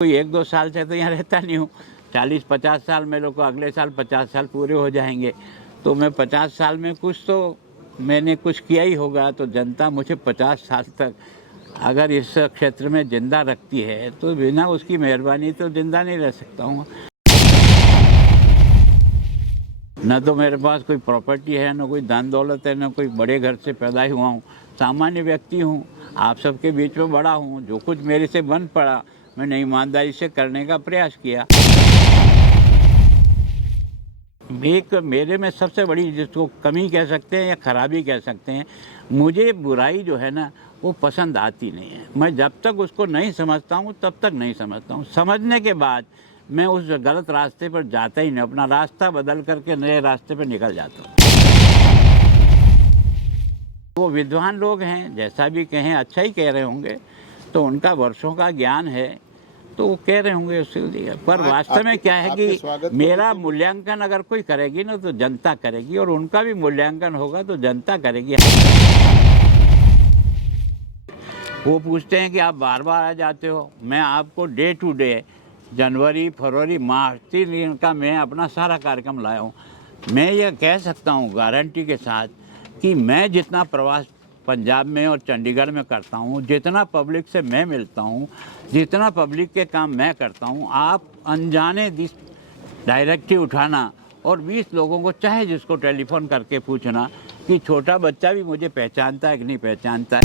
कोई 1-2 साल से तो यहाँ रहता नहीं हूँ। 40-50 साल मेरे को, अगले साल 50 साल पूरे हो जाएंगे, तो मैं 50 साल में कुछ तो मैंने कुछ किया ही होगा। तो जनता मुझे 50 साल तक अगर इस क्षेत्र में ज़िंदा रखती है तो बिना उसकी मेहरबानी तो ज़िंदा नहीं रह सकता हूँ। न तो मेरे पास कोई प्रॉपर्टी है, न कोई धन दौलत है, न कोई बड़े घर से पैदा ही हुआ हूँ। सामान्य व्यक्ति हूँ, आप सबके बीच में बड़ा हूँ। जो कुछ मेरे से बन पड़ा मैंने ईमानदारी से करने का प्रयास किया। एक मेरे में सबसे बड़ी जिसको कमी कह सकते हैं या खराबी कह सकते हैं, मुझे बुराई जो है ना वो पसंद आती नहीं है। मैं जब तक उसको नहीं समझता हूँ तब तक नहीं समझता हूँ। समझने के बाद मैं उस गलत रास्ते पर जाता ही नहीं, अपना रास्ता बदल करके नए रास्ते पर निकल जाता हूँ। वो विद्वान लोग हैं, जैसा भी कहें अच्छा ही कह रहे होंगे, तो उनका वर्षों का ज्ञान है तो वो कह रहे होंगे उसके लिए। पर वास्तव में क्या है कि मेरा मूल्यांकन अगर कोई करेगी ना तो जनता करेगी, और उनका भी मूल्यांकन होगा तो जनता करेगी। वो पूछते हैं कि आप बार बार आ जाते हो, मैं आपको डे टू डे जनवरी फरवरी मार्च 3 दिन का मैं अपना सारा कार्यक्रम लाया हूँ। मैं ये कह सकता हूँ गारंटी के साथ कि मैं जितना प्रवास पंजाब में और चंडीगढ़ में करता हूँ, जितना पब्लिक से मैं मिलता हूँ, जितना पब्लिक के काम मैं करता हूँ, आप अनजाने डायरेक्टिव उठाना और 20 लोगों को चाहे जिसको टेलीफोन करके पूछना कि छोटा बच्चा भी मुझे पहचानता है कि नहीं पहचानता है।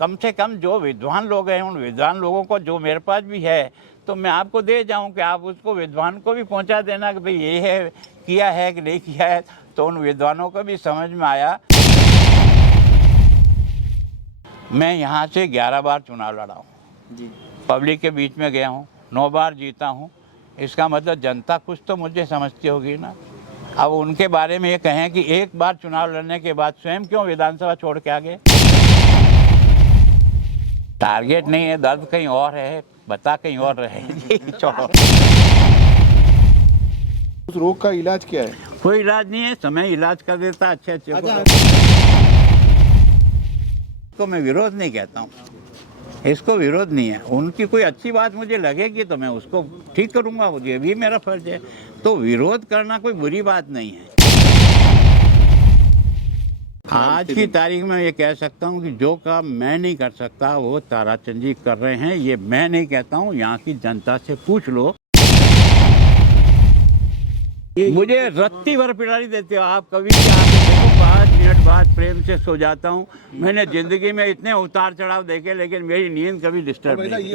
कम से कम जो विद्वान लोग हैं, उन विद्वान लोगों को जो मेरे पास भी है तो मैं आपको दे जाऊं कि आप उसको विद्वान को भी पहुंचा देना कि भाई ये है, किया है कि नहीं किया है। तो उन विद्वानों को भी समझ में आया। मैं यहाँ से 11 बार चुनाव लड़ा हूँ, पब्लिक के बीच में गया हूँ, 9 बार जीता हूँ। इसका मतलब जनता कुछ तो मुझे समझती होगी ना। अब उनके बारे में ये कहें कि एक बार चुनाव लड़ने के बाद स्वयं क्यों विधानसभा छोड़ के आ गए। टारगेट नहीं है, दर्द कहीं और है, बता कहीं और रहे। छोड़ो। उस रोग का इलाज क्या है? कोई इलाज नहीं है, समय इलाज कर देता अच्छे को मैं विरोध नहीं कहता हूँ, इसको विरोध नहीं है। उनकी कोई अच्छी बात मुझे लगेगी तो मैं उसको ठीक करूँगा, ये भी मेरा फर्ज है। तो विरोध करना कोई बुरी बात नहीं है। आज की तारीख में ये कह सकता हूँ कि जो काम मैं नहीं कर सकता वो ताराचंद जी कर रहे हैं। ये मैं नहीं कहता हूँ, यहाँ की जनता से पूछ लो। मुझे रत्ती भर पिटारी देते हो आप, कभी भी आके देखो 5 मिनट बाद प्रेम से सो जाता हूँ। मैंने जिंदगी में इतने उतार चढ़ाव देखे लेकिन मेरी नींद कभी डिस्टर्ब नहीं।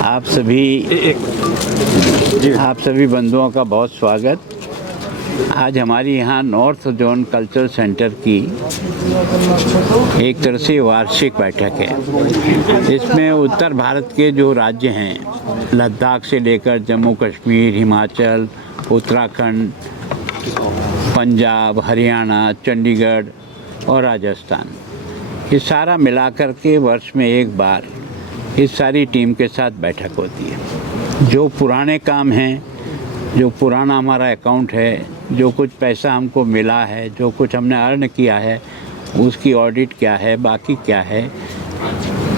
आप सभी बंधुओं का बहुत स्वागत। आज हमारी यहाँ नॉर्थ जोन कल्चरल सेंटर की एक तरह से वार्षिक बैठक है। इसमें उत्तर भारत के जो राज्य हैं, लद्दाख से लेकर जम्मू कश्मीर, हिमाचल, उत्तराखंड, पंजाब, हरियाणा, चंडीगढ़ और राजस्थान, ये सारा मिलाकर के वर्ष में एक बार इस सारी टीम के साथ बैठक होती है। जो पुराने काम हैं, जो पुराना हमारा अकाउंट है, जो कुछ पैसा हमको मिला है, जो कुछ हमने अर्न किया है, उसकी ऑडिट क्या है, बाकी क्या है,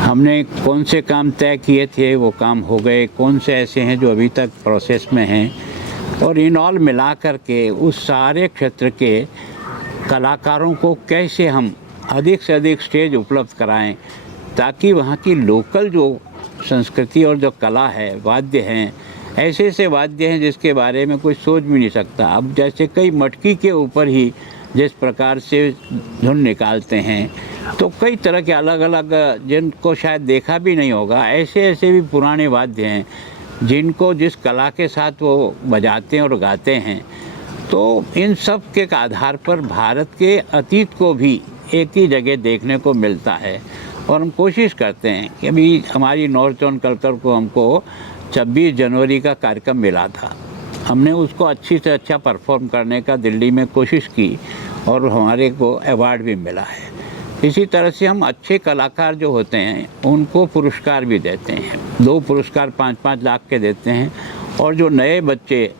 हमने कौन से काम तय किए थे वो काम हो गए, कौन से ऐसे हैं जो अभी तक प्रोसेस में हैं, और इन ऑल मिला कर के उस सारे क्षेत्र के कलाकारों को कैसे हम अधिक से अधिक स्टेज उपलब्ध कराएं ताकि वहाँ की लोकल जो संस्कृति और जो कला है, वाद्य हैं, ऐसे ऐसे वाद्य हैं जिसके बारे में कोई सोच भी नहीं सकता। अब जैसे कई मटकी के ऊपर ही जिस प्रकार से धुन निकालते हैं, तो कई तरह के अलग अलग जिनको शायद देखा भी नहीं होगा, ऐसे ऐसे भी पुराने वाद्य हैं जिनको जिस कला के साथ वो बजाते हैं और गाते हैं। तो इन सब के आधार पर भारत के अतीत को भी एक ही जगह देखने को मिलता है। और हम कोशिश करते हैं कि अभी हमारी नॉर्थ जोन कल्चर को हमको 26 जनवरी का कार्यक्रम मिला था, हमने उसको अच्छी से अच्छा परफॉर्म करने का दिल्ली में कोशिश की और हमारे को अवार्ड भी मिला है। इसी तरह से हम अच्छे कलाकार जो होते हैं उनको पुरस्कार भी देते हैं। 2 पुरस्कार 5-5 लाख के देते हैं, और जो नए बच्चे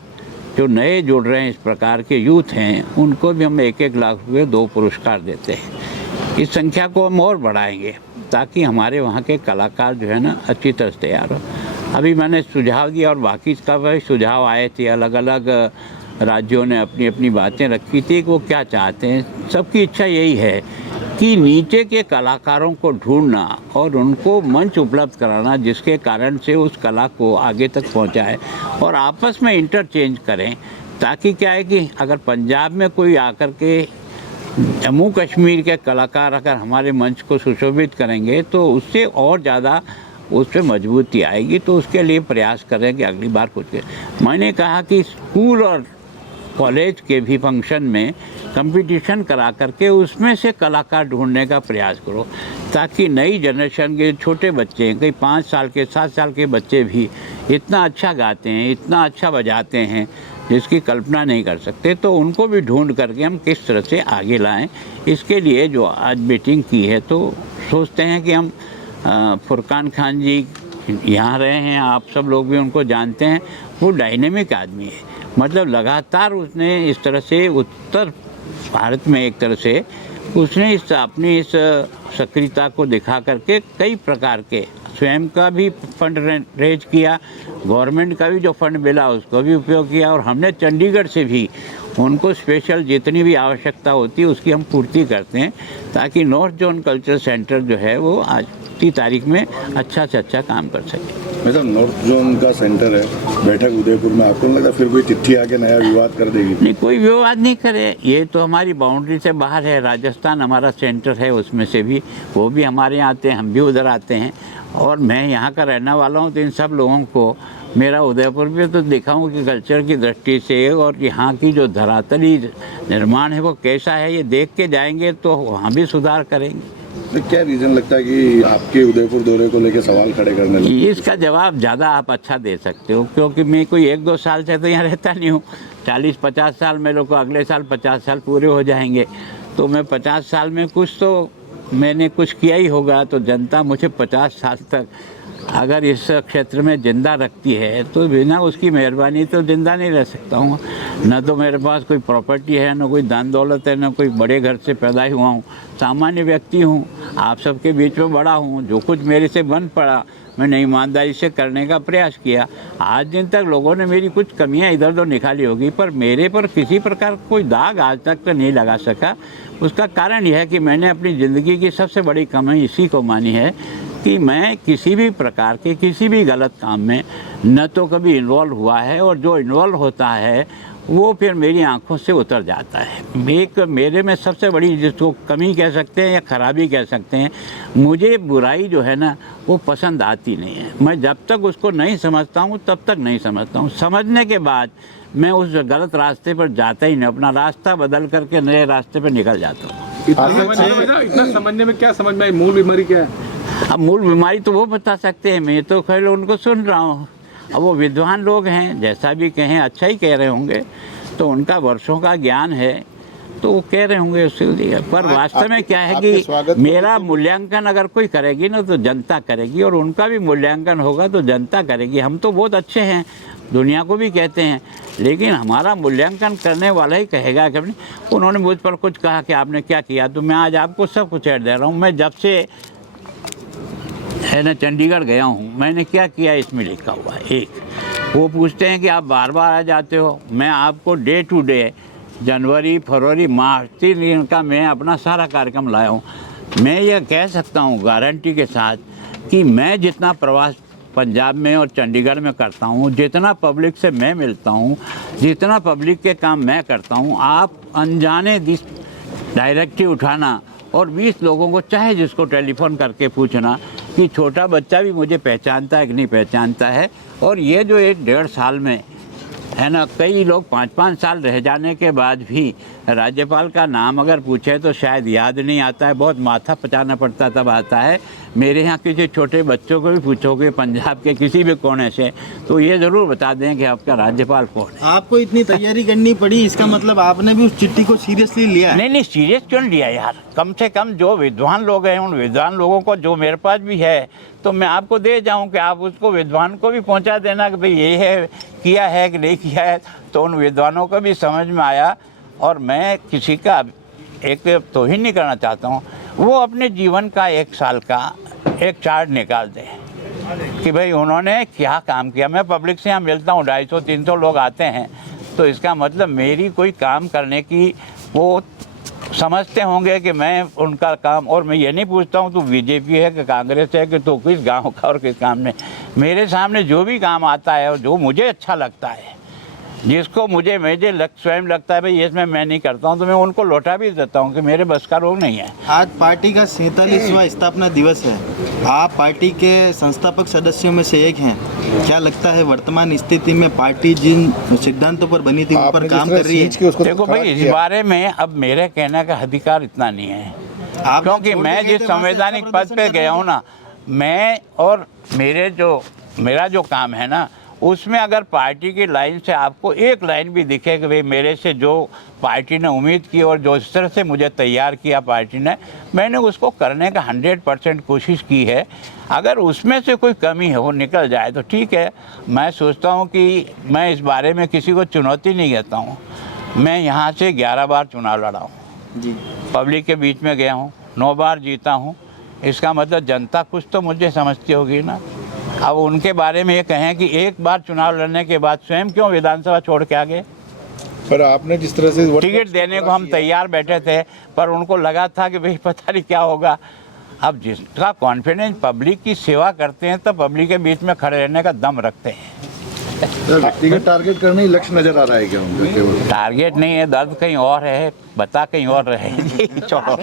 जो नए जुड़ रहे हैं, इस प्रकार के यूथ हैं, उनको भी हम 1-1 लाख रुपये 2 पुरस्कार देते हैं। इस संख्या को हम और बढ़ाएंगे ताकि हमारे वहाँ के कलाकार जो है ना अच्छी तरह से तैयार हो। अभी मैंने सुझाव दिया और बाकी का भी सुझाव आए थे, अलग अलग राज्यों ने अपनी अपनी बातें रखी थी कि वो क्या चाहते हैं। सबकी इच्छा यही है कि नीचे के कलाकारों को ढूंढना और उनको मंच उपलब्ध कराना जिसके कारण से उस कला को आगे तक पहुंचाए और आपस में इंटरचेंज करें, ताकि क्या है कि अगर पंजाब में कोई आकर के जम्मू कश्मीर के कलाकार अगर हमारे मंच को सुशोभित करेंगे तो उससे और ज़्यादा उस पर मजबूती आएगी। तो उसके लिए प्रयास करें कि अगली बार कुछ मैंने कहा कि स्कूल और कॉलेज के भी फंक्शन में कंपटीशन करा करके उसमें से कलाकार ढूंढने का प्रयास करो, ताकि नई जनरेशन के छोटे बच्चे, कई 5 साल के 7 साल के बच्चे भी इतना अच्छा गाते हैं, इतना अच्छा बजाते हैं जिसकी कल्पना नहीं कर सकते, तो उनको भी ढूंढ करके हम किस तरह से आगे लाएं। इसके लिए जो आज मीटिंग की है तो सोचते हैं कि हम फुरकान खान जी यहाँ रहे हैं, आप सब लोग भी उनको जानते हैं। वो डायनेमिक आदमी है, मतलब लगातार उसने इस तरह से उत्तर भारत में एक तरह से उसने अपनी इस सक्रियता को दिखा करके कई प्रकार के स्वयं का भी फंड रेज किया, गवर्नमेंट का भी जो फंड मिला उसको भी उपयोग किया, और हमने चंडीगढ़ से भी उनको स्पेशल जितनी भी आवश्यकता होती है उसकी हम पूर्ति करते हैं, ताकि नॉर्थ जोन कल्चर सेंटर जो है वो आज की तारीख में अच्छा से अच्छा काम कर सके। मतलब नॉर्थ जोन का सेंटर है, बैठक उदयपुर में, आपको नहीं लगता फिर कोई चिट्ठी आके नया विवाद कर देगी? नहीं, कोई विवाद नहीं करे, ये तो हमारी बाउंड्री से बाहर है। राजस्थान हमारा सेंटर है, उसमें से भी वो भी हमारे यहाँ आते हैं, हम भी उधर आते हैं, और मैं यहाँ का रहने वाला हूँ, तो इन सब लोगों को मेरा उदयपुर भी तो दिखाऊँ कि कल्चर की दृष्टि से और यहाँ की जो धरातली निर्माण है वो कैसा है, ये देख के जाएंगे तो वहाँ भी सुधार करेंगे। तो क्या रीज़न लगता है कि आपके उदयपुर दौरे को लेकर सवाल खड़े करने लगे? इसका जवाब ज़्यादा आप अच्छा दे सकते हो, क्योंकि मैं कोई 1-2 साल से तो यहाँ रहता नहीं हूँ। 40-50 साल मेरे को अगले साल 50 साल पूरे हो जाएंगे, तो मैं 50 साल में कुछ तो मैंने कुछ किया ही होगा। तो जनता मुझे 50 साल तक अगर इस क्षेत्र में ज़िंदा रखती है तो बिना उसकी मेहरबानी तो ज़िंदा नहीं रह सकता हूँ। न तो मेरे पास कोई प्रॉपर्टी है, न कोई धन दौलत है, न कोई बड़े घर से पैदा हुआ हूँ, सामान्य व्यक्ति हूँ, आप सबके बीच में बड़ा हूँ। जो कुछ मेरे से बन पड़ा मैंने ईमानदारी से करने का प्रयास किया। आज दिन तक लोगों ने मेरी कुछ कमियां इधर उधर निकाली होगी, पर मेरे पर किसी प्रकार कोई दाग आज तक तो नहीं लगा सका। उसका कारण यह है कि मैंने अपनी ज़िंदगी की सबसे बड़ी कमी इसी को मानी है कि मैं किसी भी प्रकार के किसी भी गलत काम में न तो कभी इन्वॉल्व हुआ है, और जो इन्वॉल्व होता है वो फिर मेरी आंखों से उतर जाता है। एक मेरे में सबसे बड़ी जिसको कमी कह सकते हैं या खराबी कह सकते हैं, मुझे बुराई जो है ना वो पसंद आती नहीं है। मैं जब तक उसको नहीं समझता हूँ तब तक नहीं समझता हूँ। समझने के बाद मैं उस गलत रास्ते पर जाता ही नहीं, अपना रास्ता बदल करके नए रास्ते पर निकल जाता हूँ। इतना समझने में क्या समझ में आई, मूल बीमारी क्या है? अब मूल बीमारी तो वो बता सकते हैं, मैं तो खैर उनको सुन रहा हूँ। अब वो विद्वान लोग हैं, जैसा भी कहें अच्छा ही कह रहे होंगे, तो उनका वर्षों का ज्ञान है तो वो कह रहे होंगे उसके लिए। पर वास्तव में क्या है कि मेरा मूल्यांकन अगर कोई करेगी ना तो जनता करेगी, और उनका भी मूल्यांकन होगा तो जनता करेगी। हम तो बहुत अच्छे हैं, दुनिया को भी कहते हैं, लेकिन हमारा मूल्यांकन करने वाला ही कहेगा कि नहीं। उन्होंने मुझ पर कुछ कहा कि आपने क्या किया, तो मैं आज आपको सब कुछ ऐड दे रहा हूँ। मैं जब से है ना चंडीगढ़ गया हूँ, मैंने क्या किया इसमें लिखा हुआ है। एक वो पूछते हैं कि आप बार बार आ जाते हो, मैं आपको डे टू डे जनवरी फरवरी मार्च 3 दिन का मैं अपना सारा कार्यक्रम लाया हूँ। मैं यह कह सकता हूँ गारंटी के साथ कि मैं जितना प्रवास पंजाब में और चंडीगढ़ में करता हूँ, जितना पब्लिक से मैं मिलता हूँ, जितना पब्लिक के काम मैं करता हूँ, आप अनजाने डायरेक्टिव उठाना और 20 लोगों को चाहे जिसको टेलीफोन करके पूछना कि छोटा बच्चा भी मुझे पहचानता है कि नहीं पहचानता है। और ये जो 1-1.5 साल में है ना, कई लोग 5-5 साल रह जाने के बाद भी राज्यपाल का नाम अगर पूछे तो शायद याद नहीं आता है, बहुत माथा पचाना पड़ता तब आता है। मेरे यहाँ किसी छोटे बच्चों को भी पूछोगे पंजाब के किसी भी कोने से तो ये ज़रूर बता दें कि आपका राज्यपाल कौन है। आपको इतनी तैयारी करनी पड़ी, इसका मतलब आपने भी उस चिट्ठी को सीरियसली लिया है? नहीं, सीरियस क्यों लिया यार। कम से कम जो विद्वान लोग हैं उन विद्वान लोगों को जो मेरे पास भी है तो मैं आपको दे जाऊं कि आप उसको विद्वान को भी पहुंचा देना कि भाई ये है, किया है कि नहीं किया है। तो उन विद्वानों को भी समझ में आया। और मैं किसी का एक तौहीन नहीं करना चाहता हूँ, वो अपने जीवन का 1 साल का एक चार्ट निकाल दें कि भाई उन्होंने क्या काम किया। मैं पब्लिक से यहाँ मिलता हूँ, 250-300 लोग आते हैं, तो इसका मतलब मेरी कोई काम करने की वो समझते होंगे कि मैं उनका काम, और मैं ये नहीं पूछता हूँ तू बीजेपी है कि कांग्रेस है कि तू किस गांव का और किस काम में। मेरे सामने जो भी काम आता है और जो मुझे अच्छा लगता है, जिसको मुझे स्वयं लगता है भाई इसमें मैं नहीं करता हूँ, तो मैं उनको लौटा भी देता हूँ कि मेरे बस का रोग नहीं है। आज पार्टी का 47वां स्थापना दिवस है, आप पार्टी के संस्थापक सदस्यों में से एक हैं। क्या लगता है वर्तमान स्थिति में पार्टी जिन सिद्धांतों पर बनी थी उन पर काम कर रही है? देखो भाई, इस बारे में अब मेरे कहने का अधिकार इतना नहीं है, आप क्योंकि छोड़ मैं के गए जिस थे, वहाँ से संवैधानिक अच्छा पद पे प्रदर्शन गया हूँ ना, मैं और मेरा जो काम है ना, उसमें अगर पार्टी की लाइन से आपको एक लाइन भी दिखे कि भाई मेरे से जो पार्टी ने उम्मीद की और जो इस तरह से मुझे तैयार किया पार्टी ने, मैंने उसको करने का 100% कोशिश की है। अगर उसमें से कोई कमी है वो निकल जाए तो ठीक है। मैं सोचता हूँ कि मैं इस बारे में किसी को चुनौती नहीं देता हूँ। मैं यहाँ से 11 बार चुनाव लड़ा हूँ जी, पब्लिक के बीच में गया हूँ, 9 बार जीता हूँ। इसका मतलब जनता कुछ तो मुझे समझती होगी ना। अब उनके बारे में ये कहें कि एक बार चुनाव लड़ने के बाद स्वयं क्यों विधानसभा छोड़ के आ गए। पर आपने जिस तरह से टिकट देने को हम तैयार बैठे थे, पर उनको लगा था कि भाई पता नहीं क्या होगा। अब जिसका कॉन्फिडेंस पब्लिक की सेवा करते हैं तो पब्लिक के बीच में खड़े रहने का दम रखते हैं। व्यक्तिगत टारगेट करने ही लक्ष्य नजर आ रहा है क्या उनका केवल? टारगेट नहीं है, दर्द कहीं और है, बता कहीं और रहे। छोड़ो,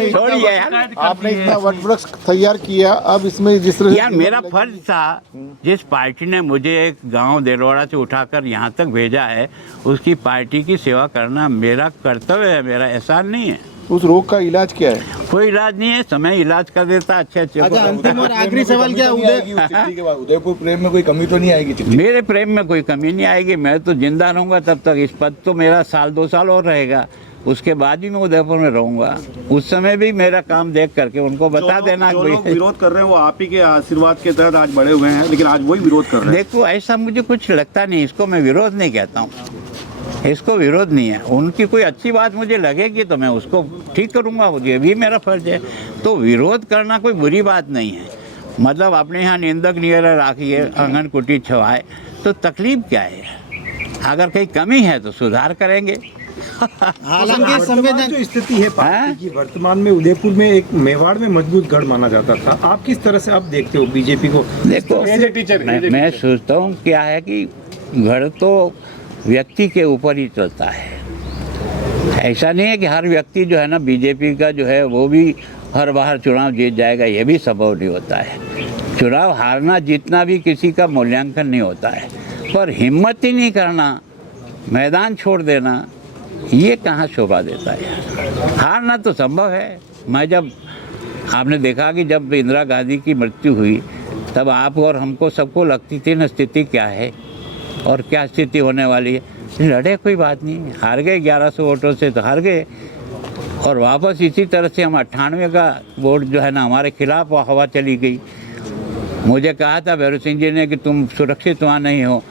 छोड़िए यार। आपने इतना वटवृक्ष तैयार किया, अब इसमें जिस तरह यार मेरा फर्ज था, जिस पार्टी ने मुझे एक गांव देलवाड़ा से उठाकर यहाँ तक भेजा है, उसकी पार्टी की सेवा करना मेरा कर्तव्य है, मेरा एहसान नहीं है। उस रोग का इलाज क्या है? कोई इलाज नहीं है, समय इलाज कर देता अच्छे अच्छा, को। अंतिम और आखिरी सवाल क्या चिट्ठी के बाद उदयपुर प्रेम में कोई कमी तो नहीं आएगी? चिट्ठी मेरे प्रेम में कोई कमी नहीं आएगी। मैं तो जिंदा रहूंगा तब तक। इस पद तो मेरा 1-2 साल और रहेगा, उसके बाद भी मैं उदयपुर में रहूंगा। उस समय भी मेरा काम देख करके उनको बता देना। जो लोग विरोध कर रहे हैं वो आप ही के आशीर्वाद के तहत आज बड़े हुए हैं, लेकिन आज वही विरोध कर रहे हैं। देखो, ऐसा मुझे कुछ लगता नहीं। इसको मैं विरोध नहीं कहता हूँ, इसको विरोध नहीं है। उनकी कोई अच्छी बात मुझे लगेगी तो मैं उसको ठीक करूँगा, ये भी मेरा फर्ज है। तो विरोध करना कोई बुरी बात नहीं है। मतलब अपने यहाँ निंदक नियर राखिए, आंगन कुटी छवाए, तो तकलीफ क्या है? अगर कहीं कमी है तो सुधार करेंगे। हालांकि संविधान जो स्थिति है पार्टी की वर्तमान में, उदयपुर में एक मेवाड़ में मजबूत गढ़ माना जाता था, आप किस तरह से अब देखते हो बीजेपी को? देखो, मैं सोचता हूँ क्या है कि गढ़ तो व्यक्ति के ऊपर ही चलता है। ऐसा नहीं है कि हर व्यक्ति जो है ना बीजेपी का जो है वो भी हर बार चुनाव जीत जाएगा, ये भी संभव नहीं होता है। चुनाव हारना जीतना भी किसी का मूल्यांकन नहीं होता है, पर हिम्मत ही नहीं करना, मैदान छोड़ देना, ये कहाँ शोभा देता है। हारना तो संभव है। मैं जब आपने देखा कि जब इंदिरा गांधी की मृत्यु हुई तब आप और हमको सबको लगती थी न स्थिति क्या है और क्या स्थिति होने वाली है। लड़े, कोई बात नहीं, हार गए 1100 वोटों से तो हार गए, और वापस इसी तरह से हम 98 का वोट जो है ना हमारे खिलाफ हवा चली गई। मुझे कहा था भैरव सिंह जी ने कि तुम सुरक्षित वहाँ नहीं हो,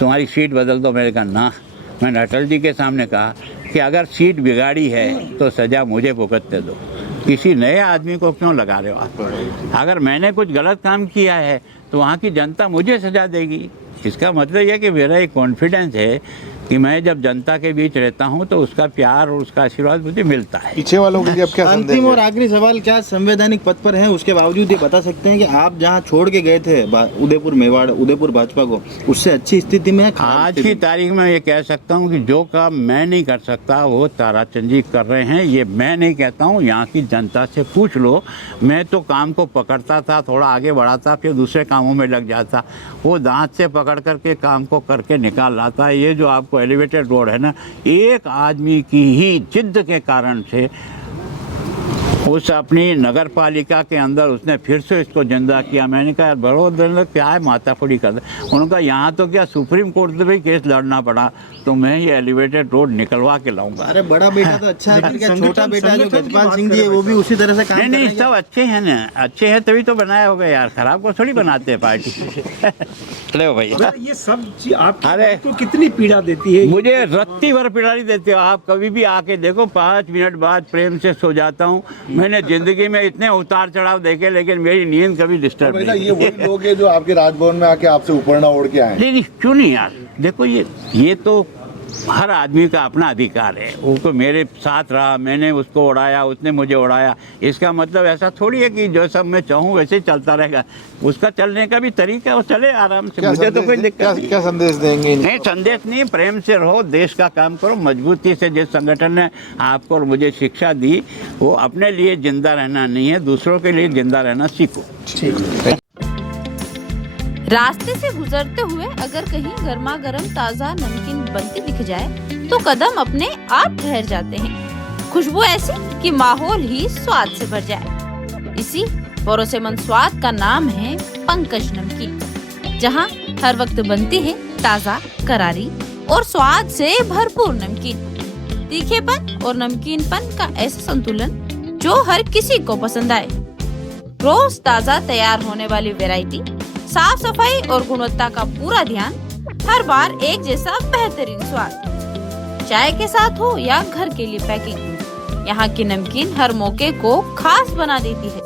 तुम्हारी सीट बदल दो। मैंने कहा ना। मैंने अटल जी के सामने कहा कि अगर सीट बिगाड़ी है तो सज़ा मुझे भुगतने दो, किसी नए आदमी को क्यों लगा रहे हो आप? अगर मैंने कुछ गलत काम किया है तो वहाँ की जनता मुझे सज़ा देगी। इसका मतलब यह कि मेरा एक कॉन्फिडेंस है कि मैं जब जनता के बीच रहता हूं तो उसका प्यार और उसका आशीर्वाद मुझे मिलता है। पीछे वालों के लिए अब क्या संदेश अंतिम है? और आखिरी सवाल, क्या संवैधानिक पद पर हैं उसके बावजूद ये बता सकते हैं कि आप जहां छोड़ के गए थे उदयपुर मेवाड़, उदयपुर भाजपा को, उससे अच्छी स्थिति में है? आज की तारीख में ये कह सकता हूं कि जो काम मैं नहीं कर सकता वो ताराचंद जी कर रहे हैं। ये मैं नहीं कहता हूं, यहाँ की जनता से पूछ लो। मैं तो काम को पकड़ता था, थोड़ा आगे बढ़ाता, फिर दूसरे कामों में लग जाता। वो दांत से पकड़ करके काम को करके निकाल लाता है। ये जो आपको एलिवेटेड रोड है ना, एक आदमी की ही जिद्द के कारण से उस अपनी नगर पालिका के अंदर उसने फिर से इसको जिंदा किया। मैंने कहा बड़ोदर क्या है माताफड़ी कर दे। उनका यहाँ तो क्या सुप्रीम कोर्ट से भी केस लड़ना पड़ा, तो मैं ये एलिवेटेड रोड निकलवा के लाऊंगा। अरे बड़ा बेटा तो अच्छा है, फिर क्या छोटा बेटा जो गजपाल सिंह जी है वो भी उसी तरह से काम नहीं, करेंगे? सब अच्छे हैं ना, अच्छे हैं तभी तो बनाया होगा यार, खराब को थोड़ी बनाते हैं पार्टी। ले भैया। ये सब चीज आपको अरे! कितनी पीड़ा देती है? मुझे रत्ती भर पिटारी देते हो आप, कभी भी आके देखो, 5 मिनट बाद प्रेम से सो जाता हूँ। मैंने जिंदगी में इतने उतार चढ़ाव देखे, लेकिन मेरी नींद कभी डिस्टर्ब बेटा नहीं ये वही लोग हैं जो आपके राजभवन में आके आपसे उपरना ओढ़ के आए। नहीं, क्यों नहीं यार, देखो ये तो हर आदमी का अपना अधिकार है। वो मेरे साथ रहा, मैंने उसको उड़ाया, उसने मुझे उड़ाया, इसका मतलब ऐसा थोड़ी है कि जो सब मैं चाहूँ वैसे ही चलता रहेगा। उसका चलने का भी तरीका है, वो चले आराम से, मुझे तो कोई दिक्कत नहीं। क्या संदेश देंगे इनको? नहीं, संदेश नहीं, प्रेम से रहो, देश का काम करो मजबूती से। जिस संगठन ने आपको और मुझे शिक्षा दी, वो अपने लिए जिंदा रहना नहीं है, दूसरों के लिए जिंदा रहना सीखो। रास्ते से गुजरते हुए अगर कहीं गर्मा गर्म ताज़ा नमकीन बनती दिख जाए तो कदम अपने आप ठहर जाते हैं। खुशबू ऐसी कि माहौल ही स्वाद से भर जाए। इसी भरोसेमंद स्वाद का नाम है पंकज नमकीन, जहां हर वक्त बनती है ताज़ा, करारी और स्वाद से भरपूर नमकीन। तीखेपन और नमकीनपन का ऐसा संतुलन जो हर किसी को पसंद आए। रोज ताज़ा तैयार होने वाली वैरायटी, साफ सफाई और गुणवत्ता का पूरा ध्यान, हर बार एक जैसा बेहतरीन स्वाद। चाय के साथ हो या घर के लिए पैकिंग, यहाँ की नमकीन हर मौके को खास बना देती है।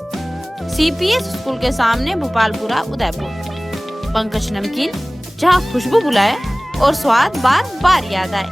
CPS स्कूल के सामने भोपालपुरा उदयपुर। पंकज नमकीन, जहाँ खुशबू बुलाए और स्वाद बार बार याद आए।